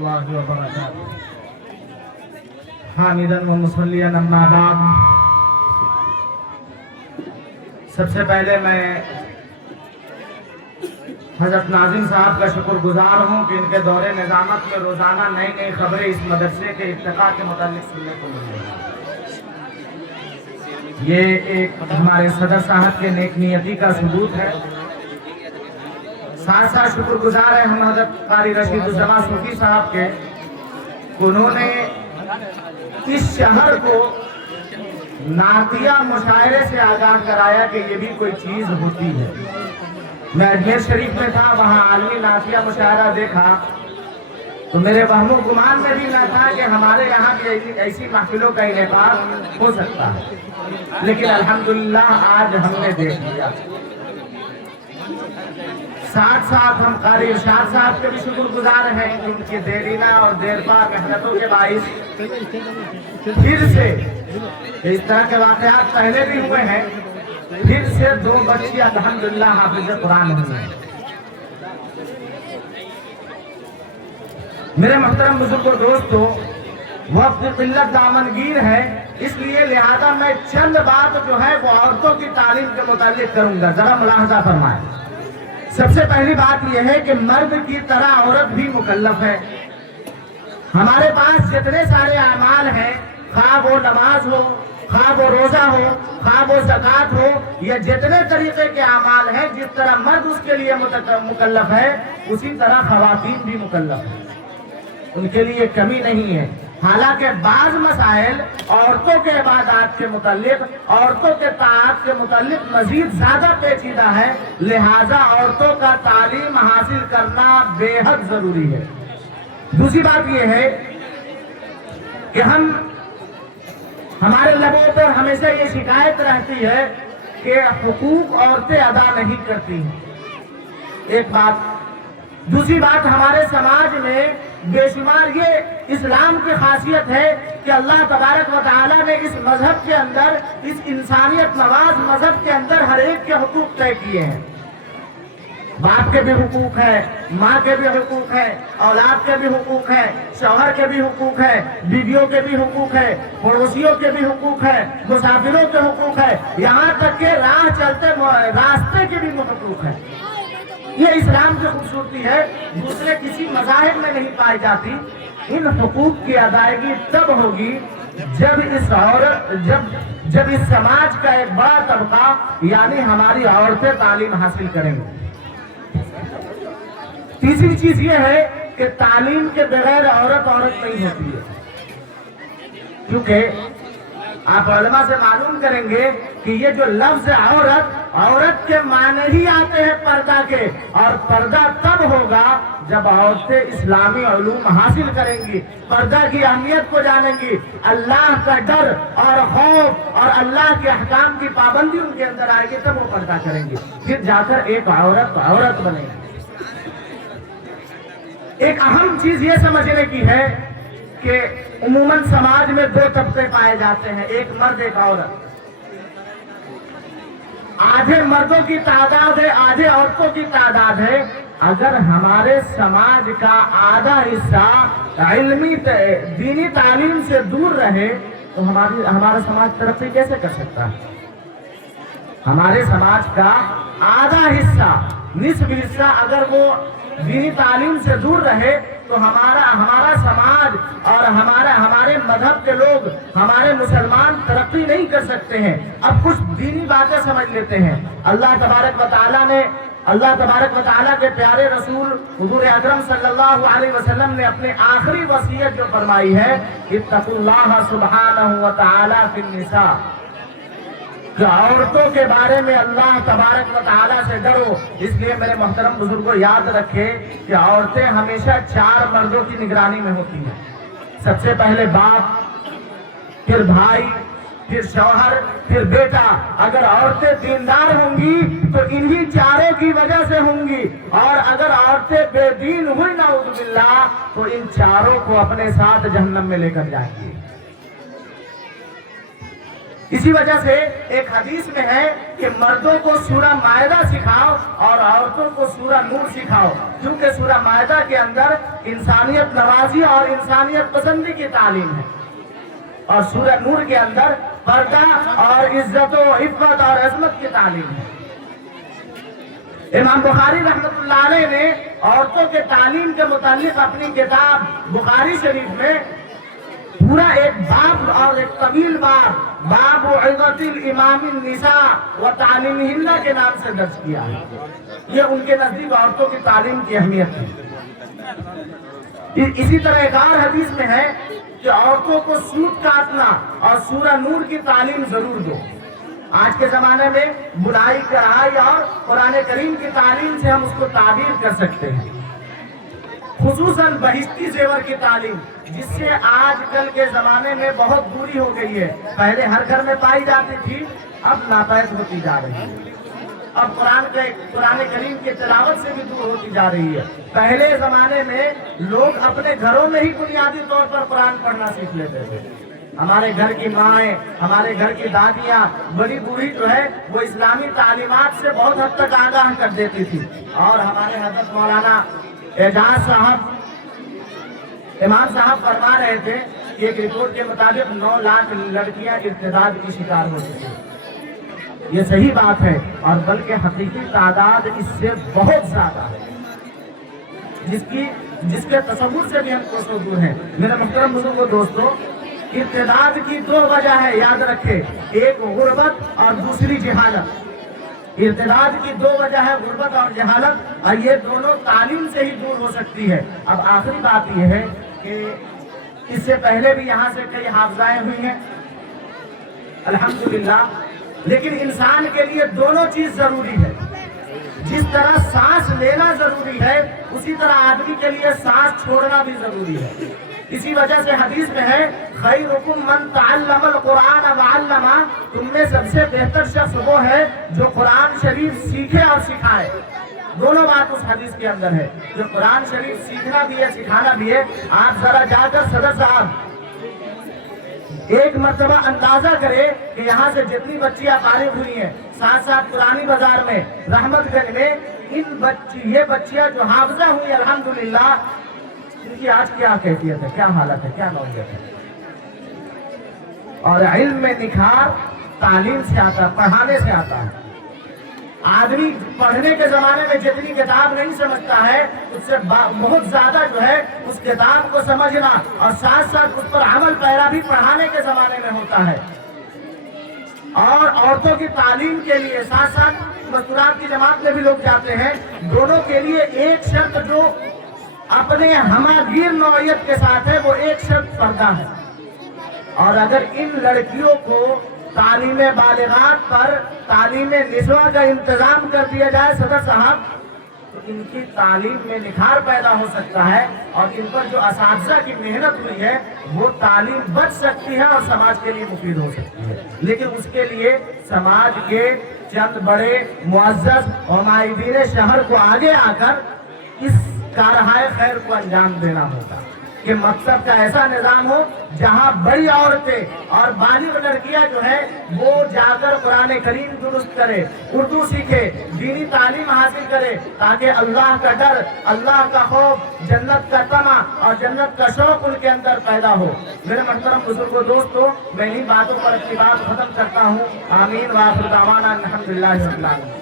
रहमतुल्लाहि व बरकातुहू। हामिदन व मुसल्लियन अम्मा बाद। सबसे पहले मैं हजरत नाजिम साहब का शुक्रगुजार हूँ कि इनके दौरे निजामत में रोजाना नई नई खबरें इस मदरसे के इफ्तिताह के मुतालिक सुनने को मिल रही हैं। ये एक हमारे सदर साहब के नेक नियति का सबूत है। साथ साथ शुक्रगुजार है हम हजरत कारी रशीदुज़्ज़मा सूफी साहब के, उन्होंने इस शहर को नातिया मुशायरे से आगाह कराया कि ये भी कोई चीज होती है। मैं अजमेर शरीफ में था, वहाँ आलमी नातिया मुशायरा देखा तो मेरे वहमो गुमान में भी न था कि हमारे यहाँ भी ऐसी महफिलों का इनेकाद हो सकता है, लेकिन अल्हम्दुलिल्लाह आज हमने देख लिया। साथ साथ हम कारी इरशाद साहब के भी शुक्रगुजार हैं कि उनकी देरीना और देरपा मेहनतों के बाइस फिर से इस तरह के वाकयात पहले भी हुए हैं, फिर से 2 बच्ची अल्हम्दुलिल्लाह हाफिज़ कुरान हुई हैं। मेरे मोहतरम बुजुर्गों दोस्तों, वक्त किल्लत दामनगीर है, इसलिए लिहाजा मैं चंद बात जो है वो औरतों की तालीम के मुतालिक करूंगा। जरा मुलाहजा फरमाएं। सबसे पहली बात यह है कि मर्द की तरह औरत भी मुकल्लफ है। हमारे पास जितने सारे अमाल हैं, खा वो नमाज हो, खा वो रोजा हो, खा वो ज़कात हो, या जितने तरीके के अमाल हैं, जिस तरह मर्द उसके लिए मुकल्लफ है उसी तरह खवातीन भी मुकल्लफ है, उनके लिए कमी नहीं है। हालांकि बाज मसाइल औरतों के इबादत के मुतालिक, औरतों के ताआत के मुतालिक मजीद ज्यादा पेचीदा है, लिहाजा औरतों का तालीम हासिल करना बेहद जरूरी है। दूसरी बात यह है कि हमारे लबों पर हमेशा ये शिकायत रहती है कि हुकूक औरतें अदा नहीं करती हैं, एक बात। दूसरी बात, हमारे समाज में बेशुमार ये इस्लाम की खासियत है कि अल्लाह तबारक व तआला ने इस मजहब के अंदर, इस इंसानियत नवाज मजहब के अंदर हर एक के हुकूक तय किए हैं। बाप के भी हुकूक है, माँ के भी हुकूक है, औलाद के भी हुकूक है, शौहर के भी हुकूक है, बीवियों के भी हुकूक है, पड़ोसियों के भी हुकूक है, मुसाफिरों के हुकूक है, यहाँ तक के राह चलते रास्ते के भी हुकूक है। ये इस्लाम की खूबसूरती है, दूसरे किसी मज़ाहिब में नहीं पाई जाती। इन हुकूक की अदायगी तब होगी जब इस समाज का एक बड़ा तबका यानी हमारी औरतें तालीम हासिल करेंगी। तीसरी चीज ये है कि तालीम के बगैर औरत नहीं होती है, क्योंकि आप उलमा से मालूम करेंगे कि ये जो लफ्ज औरत के माने ही आते हैं पर्दा के, और पर्दा तब होगा जब औरतें इस्लामी उलूम हासिल करेंगी, पर्दा की अहमियत को जानेंगी, अल्लाह का डर और खौफ और अल्लाह के अहकाम की पाबंदी उनके अंदर आएगी, तब वो पर्दा करेंगी, फिर जाकर एक औरत बनेगी। एक अहम चीज ये समझने की है कि उमूमन समाज में 2 तबके पाए जाते हैं, एक मर्द एक औरत। आधे मर्दों की तादाद है, आधे औरतों की तादाद है। अगर हमारे समाज का आधा हिस्सा इल्मी दीनी तालीम से दूर रहे तो हमारा समाज तरक्की कैसे कर सकता है? हमारे समाज का आधा हिस्सा, निस्फ हिस्सा अगर वो दीनी तालीम से दूर रहे तो हमारा समाज और हमारे मजहब के लोग, हमारे मुसलमान तरक्की नहीं कर सकते हैं। अब कुछ दीनी बातें समझ लेते हैं। अल्लाह तबारक व तआला के प्यारे रसूल हुजूर अकरम सल्लल्लाहु अलैहि वसल्लम ने अपने आखिरी वसीयत जो फरमाई है, इत्तकुल्लाह सुब्हानहु व तआला फिन निसा, कि औरतों के बारे में अल्लाह तबारक व तआला से डरो। इसलिए मेरे मोहतरम बुजुर्गों, याद रखें कि औरतें हमेशा 4 मर्दों की निगरानी में होती हैं। सबसे पहले बाप, फिर भाई, फिर शौहर, फिर बेटा। अगर औरतें दीनदार होंगी तो इन्हीं 4 की वजह से होंगी, और अगर औरतें बेदीन हुई नाउज़ु बिल्लाह तो इन 4 को अपने साथ जहन्नम में लेकर जाएंगी। इसी वजह से एक हदीस में है कि मर्दों को सूरह मायदा सिखाओ और औरतों को سورہ نور سکھاؤ، کیونکہ سورہ مائدہ کے اندر انسانیت نوازی اور انسانیت پسندی کی تعلیم ہے، اور سورہ نور کے اندر پردہ اور عزت و عفت اور عظمت کی تعلیم ہے۔ امام بخاری رحمۃ اللہ علیہ نے عورتوں کے تعلیم کے متعلق اپنی کتاب بخاری شریف میں پورا ایک باب اور ایک طویل باب عظمت الامام النساء و تعلیمہن کے نام سے درج کیا ہے۔ یہ ان کے نزدیک عورتوں کی تعلیم کی اہمیت ہے۔ اسی طرح ایک اور حدیث میں ہے کہ عورتوں کو سوت کاٹنا اور سورہ نور کی تعلیم ضرور دو۔ آج کے زمانے میں بنائی کڑھائی اور قرآن کریم کی تعلیم سے ہم اس کو تعبیر کر سکتے ہیں، خصوصاً بہشتی زیور کی تعلیم، جس سے آج کل کے زمانے میں بہت دوری ہو گئی ہے۔ پہلے ہر گھر میں پائی جاتی تھی، اب ناپید ہوتی جا رہی ہے، اب قرآن کریم کی تلاوت سے بھی دور ہوتی جا رہی ہے۔ پہلے زمانے میں لوگ اپنے گھروں میں ہی بنیادی طور پر قرآن پڑھنا سیکھ لیتے تھے۔ ہمارے گھر کی مائیں، ہمارے گھر کی دادیاں، بڑی بوڑھی جو ہے وہ اسلامی تعلیمات سے بہت حد تک آگاہ کر دیتی تھی، اور ہمارے حضرت مولانا اعجاز صاحب امام صاحب فرما رہے تھے کہ ایک رپورٹ کے مطابق 9 لاکھ لڑکیاں ارتداد کی شکار ہو چکی ہیں۔ یہ صحیح بات ہے، اور بلکہ حقیقی تعداد اس سے بہت زیادہ ہے، جس کے تصور سے بھی ہم کوسوں دور ہیں۔ میرے محترم بزرگوں دوستو، ارتداد کی 2 وجہ ہے، یاد رکھے، ایک غربت اور دوسری جہالت۔ ارتداد کی 2 وجہ ہے، غربت اور جہالت، اور یہ دونوں تعلیم سے ہی دور ہو سکتی ہے۔ اب آخری بات یہ ہے کہ اس سے پہلے بھی یہاں سے کئی حافظائیں ہوئی ہیں الحمدللہ، لیکن انسان کے لیے دونوں چیز ضروری ہے۔ جس طرح سانس لینا ضروری ہے، اسی طرح آدمی کے لیے سانس چھوڑنا بھی ضروری ہے۔ اسی وجہ سے حدیث میں ہے، خیرکم من تعلم القرآن وعلمہ، تم میں سب سے بہتر شخص وہ ہے جو قرآن شریف سیکھے اور سکھائے۔ دونوں بات اس حدیث کے اندر ہے، جو قرآن شریف سیکھنا بھی ہے سکھانا بھی ہے۔ آپ ذرا جا کر صدر صاحب ایک مرتبہ اندازہ کرے کہ یہاں سے جتنی بچیاں فارغ ہوئی ہیں، ساتھ ساتھ پرانی بازار میں، رحمت گنج میں، یہ بچیاں جو حافظہ ہوئی الحمدللہ، ان کی آج کیا کیفیت ہے، کیا حالت ہے، کیا نوعیت ہے۔ اور علم میں نکھار تعلیم سے آتا ہے، پڑھانے سے آتا ہے۔ آدمی پڑھنے کے زمانے میں جتنی کتاب نہیں سمجھتا ہے، اس سے بہت زیادہ جو ہے اس کتاب کو سمجھنا اور ساتھ ساتھ اس پر عمل پیرا بھی پڑھانے کے زمانے میں ہوتا ہے۔ اور عورتوں کی تعلیم کے لیے ساتھ ساتھ مستورات کی جماعت میں بھی لوگ جاتے ہیں، دونوں کے لیے ایک شرط جو اپنے ہماگیر نوعیت کے ساتھ ہے، وہ ایک شرط پردہ ہے۔ اور اگر ان لڑکیوں کو تعلیم بالغات پر تعلیم نسواں کا انتظام کر دیا جائے صدر صاحب، تو ان کی تعلیم میں نکھار پیدا ہو سکتا ہے، اور ان پر جو اساتذہ کی محنت ہوئی ہے وہ تعلیم بچ سکتی ہے اور سماج کے لیے مفید ہو سکتی ہے۔ لیکن اس کے لیے سماج کے چند بڑے معزز اور مائدین شہر کو آگے آ کر اس کارہائے خیر کو انجام دینا ہوگا، کہ مکتب کا ایسا نظام ہو جہاں بڑی عورتیں اور بالغ لڑکیاں جو ہے وہ جا کر قرآن کریم درست کرے، اردو سیکھے، دینی تعلیم حاصل کرے، تاکہ اللہ کا ڈر، اللہ کا خوف، جنت کا طمع اور جنت کا شوق ان کے اندر پیدا ہو۔ میرے محترم بزرگوں دوستو، میں انہی باتوں پر اپنی بات ختم کرتا ہوں۔ آمین وآخر دعوانا الحمدللہ رب العالمین۔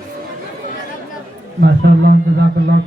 ماشاءاللہ، جزاک اللہ